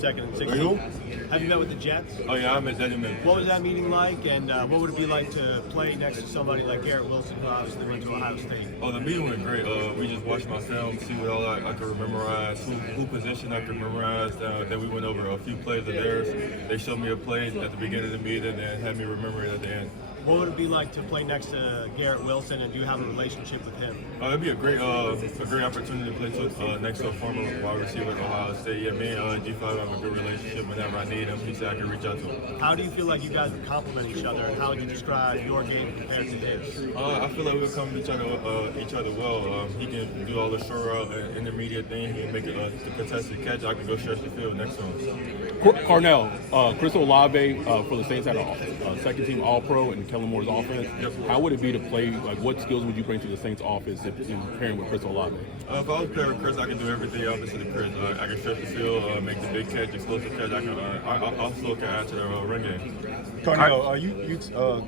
Second and Who? 16. Have you met with the Jets? Oh yeah, I met that in What was that meeting like, and what would it be like to play next to somebody like Garrett Wilson, who obviously went to Ohio State? Oh, the meeting went great. We just watched my film, see what all I could memorize, who position I could memorize. Then we went over a few plays of theirs. They showed me a play at the beginning of the meeting and had me remember it at the end. What would it be like to play next to Garrett Wilson, and do you have a relationship with him? It'd be a great opportunity to play next to a former wide receiver at Ohio State. Yeah, me and G5 have a good relationship. Whenever I need him, he said I can reach out to him. How do you feel like you guys would complement each other, and how would you describe your game compared to his? I feel like we'll come each other well. He can do all the short route and intermediate thing. He can make a contested catch. I can go stretch the field next to him. Carnell, Chris Olave for the Saints had a second-team All-Pro in Kellen Moore's offense. Yep. How would it be to play? Like, what skills would you bring to the Saints offense if you're pairing with Chris Olave? If I was playing with Chris, I can do everything opposite of Chris. I can stretch the field, make the big catch, explosive catch. I also can add to the run game. Carnell, you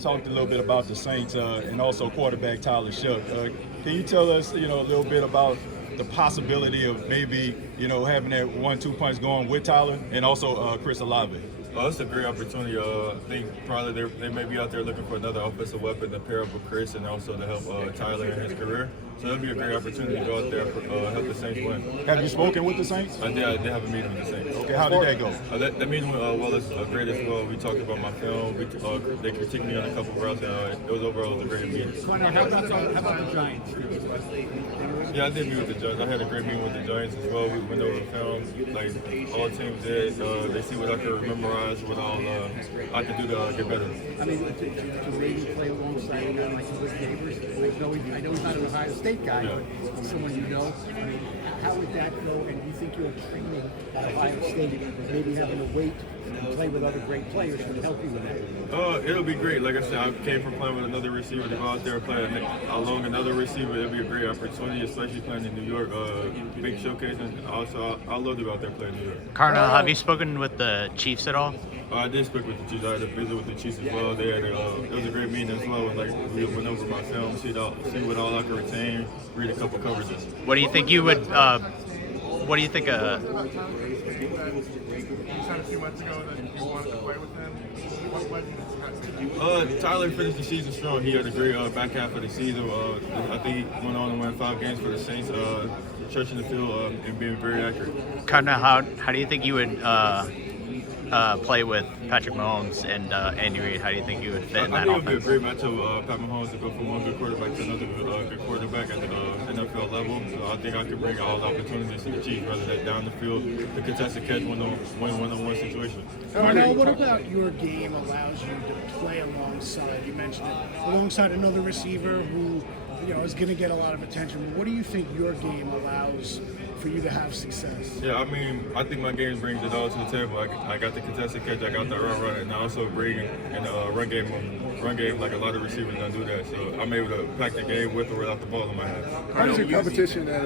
talked a little bit about the Saints and also quarterback Tyler Shough. Can you tell us, a little bit about the possibility of maybe, having that 1-2 punch going with Tyler and also Chris Olave? It's a great opportunity. I think probably they may be out there looking for another offensive weapon to pair up with Chris and also to help Tyler in his career. So it'll be a great opportunity to go out there and help the Saints win. Have you spoken with the Saints? I did have a meeting with the Saints. Okay, how did that go? That meeting went well. It's great as well. We talked about my film. They critiqued me on a couple of routes. It was overall a great meeting. How about the Giants? Yeah, I did meet with the Giants. I had a great meeting with the Giants as well. We went over film, like all teams did. They see what I could memorize, what all I could do to get better. I mean, to maybe play alongside a guy like Chris Neighbors. I know he's not an Ohio State guy, but someone you know. I mean, how would that go? And do you think your training at Ohio State, maybe having to wait and play with other great players, would help you with that? It'll be great. Like I said, I came from playing with another receiver to go out there and play along another receiver. It'll be a great opportunity, especially playing in New York. Big showcase, and also I love to go out there playing in New York. Carnell, have you spoken with the Chiefs at all? I did speak with the Chiefs. I had a visit with the Chiefs as well. They had it was a great meeting as well. We went over my film, see what all I could retain, read a couple coverages. What do you think you would? What do you think? You said a few months ago that you wanted to play with him. What Tyler finished the season strong. He had a great back half of the season. I think he went on to win 5 games for the Saints, stretching the field and being very accurate. Carnell, how do you think you would play with Patrick Mahomes and Andy Reid? How do you think you would fit in that offense? I think it would be a great matchup. Pat Mahomes to go from one good quarterback to another good quarterback at the NFL level. So I think I could bring all the opportunities to the Chiefs, rather than down the field, the contested catch, one-on-one situation. Carnell, what about your game allows you to play alongside, you mentioned it, alongside another receiver who is going to get a lot of attention? What do you think your game allows for you to have success? Yeah, I think my game brings it all to the table. I got the contested catch, I got the run, and I also bring in the run game like a lot of receivers don't do that. So I'm able to pack the game with or without the ball in my hand. How does your competition at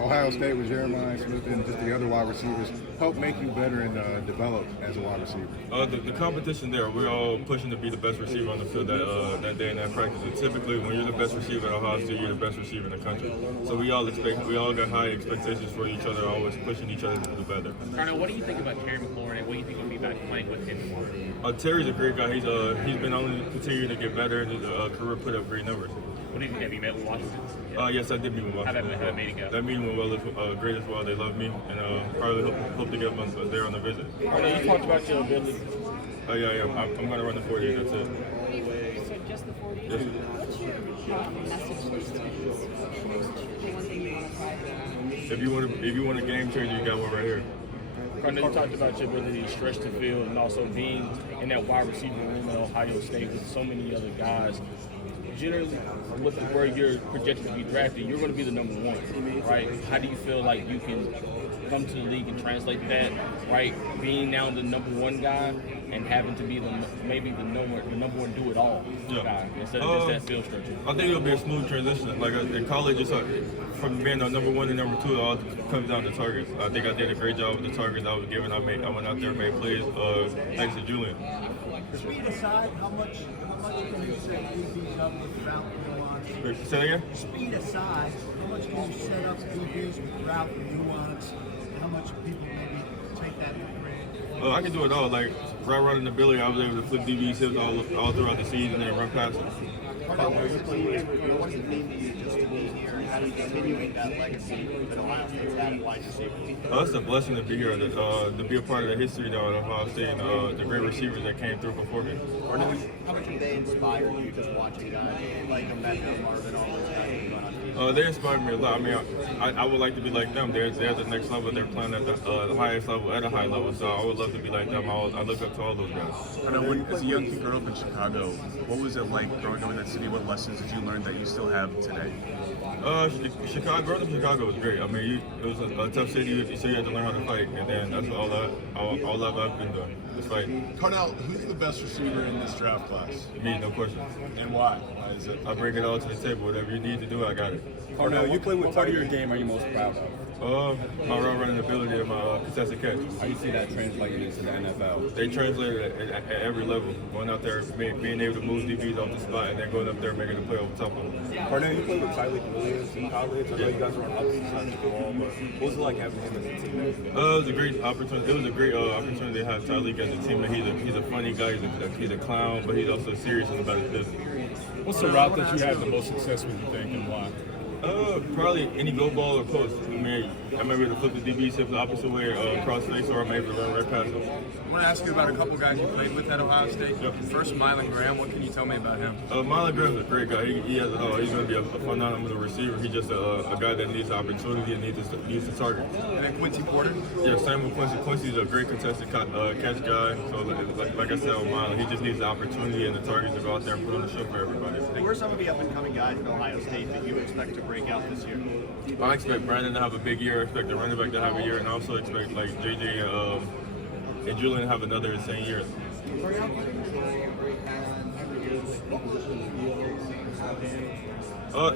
Ohio State with Jeremiah Smith and just the other wide receivers help make you better and develop as a wide receiver? The competition there, we're all pushing to be the best receiver on the field that day in that practice. And typically, when you're the best receiver at Ohio State, you're the best receiver in the country. So we all got high expectations for each other, always pushing each other to do better. Carnell, what do you think about Terry McLaurin, and what do you think will be about playing with him more? Terry's a great guy. He's been only continuing to get better, and his career put up great numbers. What do you think? Have you met with Washington? Yes, I did meet with Washington. How that meeting go? That meeting went well, great as well. They love me, and probably hope to get them there on the visit. Carnell, you talked about your ability. Yeah. I'm going to run the 40. That's it. So just the 40? Yes. What's your message to these teams? The one thing you want to try to do? If you want a game changer, you got one right here. Carnell, you talked about your ability to stretch the field and also being in that wide receiver room at Ohio State with so many other guys. Generally, with where you're projected to be drafted, you're going to be the number one, right? How do you feel like you can come to the league and translate that, right? Being now the number one guy and having to be the number one do-it-all guy instead of just that field stretcher. I think it'll be a smooth transition. Like in college, it's from being the number one to number two, it all comes down to targets. I think I did a great job with the targets I was given. I went out there and made plays thanks to Julian. Speed aside, how much can you set DBs up with route nuance? Say that again? Speed aside, how much can you set up DBs with route nuance? How much people maybe take that for granted? I can do it all. Like right running ability, I was able to flip DBs hips all throughout the season and run passes. What does it mean to you just to be here? How do you continuing that legacy that Ohio State's had at wide receiver? It's a blessing to be here, to be a part of the history down at Ohio State and the great receivers that came through before me. How much do they inspire you just watching guys like a Metro Marvin, all those guys who run on TV? They inspire me a lot. I mean, I would like to be like them. They're at the next level. They're playing at the highest level, at a high level. So I would love to be like them. I look up to all those guys. I know as a young kid growing up in Chicago, what was it like growing up in that city? What lessons did you learn that you still have today? Growing up in Chicago was great. I mean, it was a tough city, so you had to learn how to fight, and then that's all I've been doing, is fighting. Carnell, who's the best receiver in this draft class? Me, no question. And why? Why is it? I bring it all to the table. Whatever you need to do, I got it. Carnell, you play with part of your game are you most proud of? My route running ability and my contested catch. How do you see that translated into the NFL? They translate it at every level. Going out there, being able to move DBs off the spot, and then going up there and making a play over top of them. Carnell, you played with Tyleik Williams in college. I know you guys were on opposite sides of the ball, but what was it like having him as a teammate? It was a great opportunity. It was a great opportunity to have Tyleik as a teammate. He's a funny guy. He's a clown, but he's also serious about his business. What's the route that you had the most success with, you think, and why? Probably any go ball or post. I mean, I'm able to flip the DBs hip the opposite way, cross face, or I'm able to run right past them. I want to ask you about a couple guys you played with at Ohio State. Yep. First, Mylan Graham. What can you tell me about him? Mylan Graham's a great guy. He has he's going to be a phenomenal receiver. He's just a guy that needs the opportunity and needs the target. And then Quincy Porter. Yeah, same with Quincy. Quincy's a great contested catch guy. So like I said with Mylan, he just needs the opportunity and the target to go out there and put on the show for everybody. Who are some of the up-and-coming guys at Ohio State that you expect to break out this year? I expect Brandon to have a big year. I expect the running back to have a year, and I also expect like JJ and Julian to have another insane year.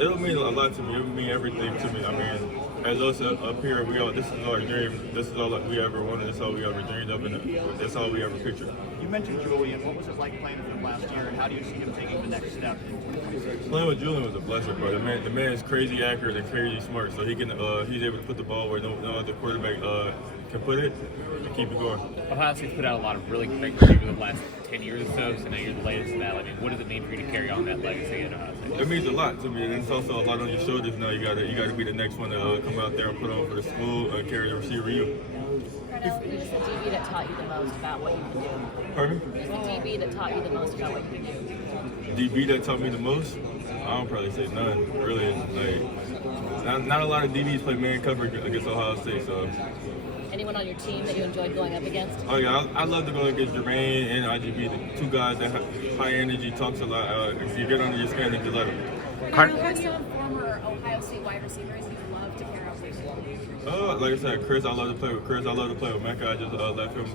It'll mean a lot to me. It'll mean everything to me. I mean, as us up here, this is our dream. This is all that we ever wanted. This is all we ever dreamed of, and that's all we ever pictured. You mentioned Julian. What was it like playing with him last year, and how do you see him taking the next step? Playing with Julian was a blessing, bro. The man is crazy accurate and crazy smart, so he's able to put the ball where no other quarterback can put it and keep it going. Ohio State's put out a lot of really great receivers in the last 10 years or so now you're the latest in that. I mean, what does it mean for you to carry on that legacy at Ohio State? It means a lot to me, and it's also a lot on your shoulders now. You gotta be the next one to come out there and put on for the school, carry the receiver you. Carnell, who's the DB that taught you the most about what you can do? Pardon me? Who's the DB that taught you the most about what you can do? DB that taught me the most? I don't probably say none, really. Like, not a lot of DBs play man cover against Ohio State, so. Anyone on your team that you enjoyed going up against? Oh yeah, I love to go against Jermaine and IGB, the two guys that have high energy, talks a lot. If you get under your skin, you can let them. Who's some former Ohio State wide receivers you love to pair up with? Like I said, Chris, I love to play with Chris. I love to play with Mecca. I just left him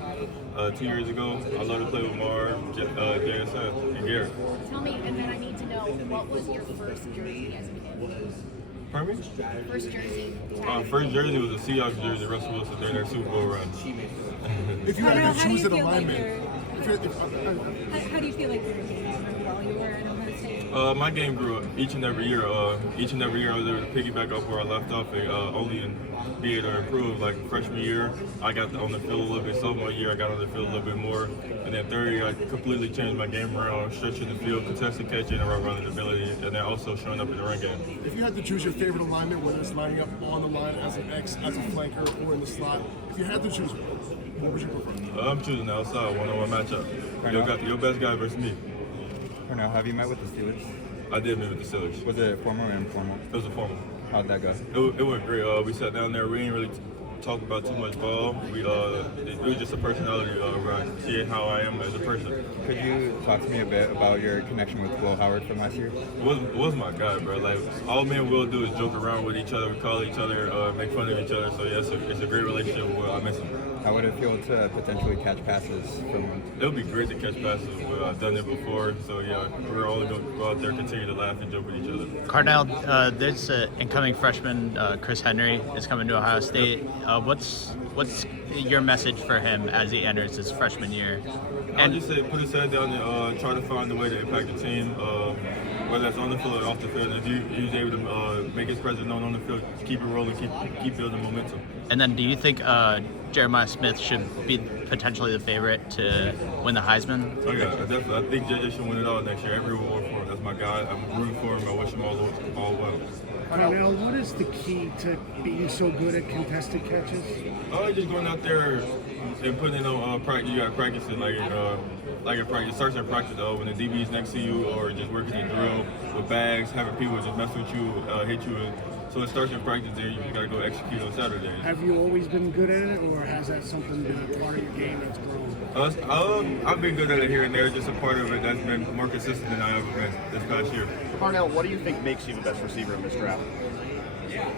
2 years ago. I love to play with Mar, JSF, and Garrett. Tell me, and then I need to know, what was your first jersey as a kid? Pardon me? First jersey. First jersey was a Seahawks jersey, Russell Wilson during their Super Bowl run. If you had to choose an alignment, how do you feel like your game while you were at Ohio State? My game grew up each and every year. Each and every year I was able to piggyback off where I left off and only be able to improve. Like freshman year, I got on the field a little bit. Sophomore year, I got on the field a little bit more. And then third year, I completely changed my game around, stretching the field, contested catching, and running ability, and then also showing up in the run game. if you had to choose your favorite alignment, whether it's lining up on the line as an X, as a flanker, or in the slot, if you had to choose one, what would you prefer? I'm choosing the outside one-on-one matchup. Your best guy versus me. Carnell, have you met with the Steelers? I did meet with the Steelers. Was it formal or informal? It was a formal. How'd that go? It went great. We sat down there. We didn't really talk about too much ball. It was just a personality ride. See how I am as a person. Could you talk to me a bit about your connection with Will Howard from last year? Will's my guy, bro. Like all me and Will do is joke around with each other. We call each other, make fun of each other. So yeah, it's a great relationship with Will. I miss him. How would it feel to potentially catch passes from him? It would be great to catch passes with Will. I've done it before. So yeah, we're all going to go out there, continue to laugh and joke with each other. Carnell, there's an incoming freshman, Chris Henry, is coming to Ohio State. What's your message for him as he enters his freshman year? I'll just say put his head down and try to find a way to impact the team, whether that's on the field or off the field. If he's able to make his presence known on the field, keep it rolling, keep building momentum. And then do you think Jeremiah Smith should be potentially the favorite to win the Heisman? Oh yeah, definitely. I think JJ should win it all next year. Every reward for him. That's my guy. I'm rooting for him. I wish him all well. Carnell, what is the key to being so good at contested catches? Just going out there and putting in on practice. You got to practice it like in practice. Starts at practice when the DB is next to you, or just working the drill with bags, having people just mess with you, hit you. So it starts in practice there. You just got to go execute on Saturday. Have you always been good at it, or has that something been a part of your game that's grown? I've been good at it here and there. Just a part of it that's been more consistent than I ever been this past year. Carnell, what do you think makes you the best receiver in this draft?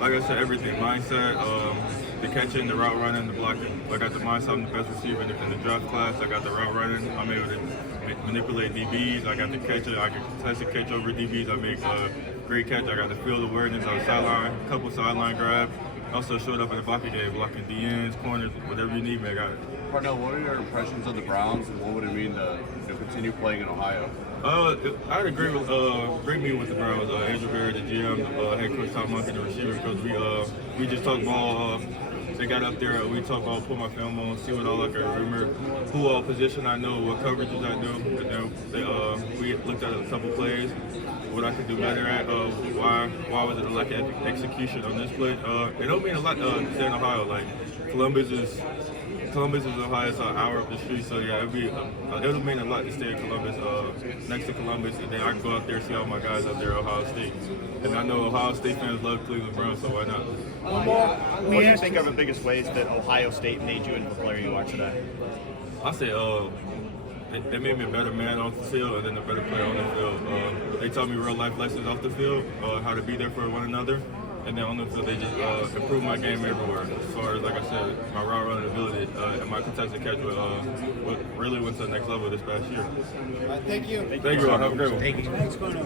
Like I said, everything. Mindset, the catching, the route running, the blocking. I got the mindset, I'm the best receiver in the draft class. I got the route running. I'm able to manipulate DBs. I got the catcher. I can contest the catch over DBs. I make great catch. I got the field awareness on the sideline, a couple sideline grabs. Also showed up in the blocking game, blocking DNs, corners, whatever you need, man, I got it. Carnell, what are your impressions of the Browns, and what would it mean to continue playing in Ohio? I had a great meeting with the Browns. Andrew Berry, the GM, head coach Tom Monk, and the receiver coach. We just talked ball. They got up there. We talked about put my film on, see what all I can remember, who all position I know, what coverages I do. And then we looked at a couple plays, what I could do better at. Why was it a lack of execution on this play? It don't mean a lot to stay in Ohio. Like Columbus is Ohio, it's an hour up the street, so yeah, it'll mean a lot to stay in Columbus, next to Columbus, and then I can go out there and see all my guys out there at Ohio State. And I know Ohio State fans love Cleveland Browns, so why not? What do you think are the biggest ways that Ohio State made you into the player you are today? I say they made me a better man off the field and then a better player on the field. They taught me real life lessons off the field, how to be there for one another. And then on the field, they just improved my game everywhere. As far as, like I said, my route running ability and my contested catch really went to the next level this past year. Thank you. Thank you all. Have a great one. Thank you. Thanks, Carnell.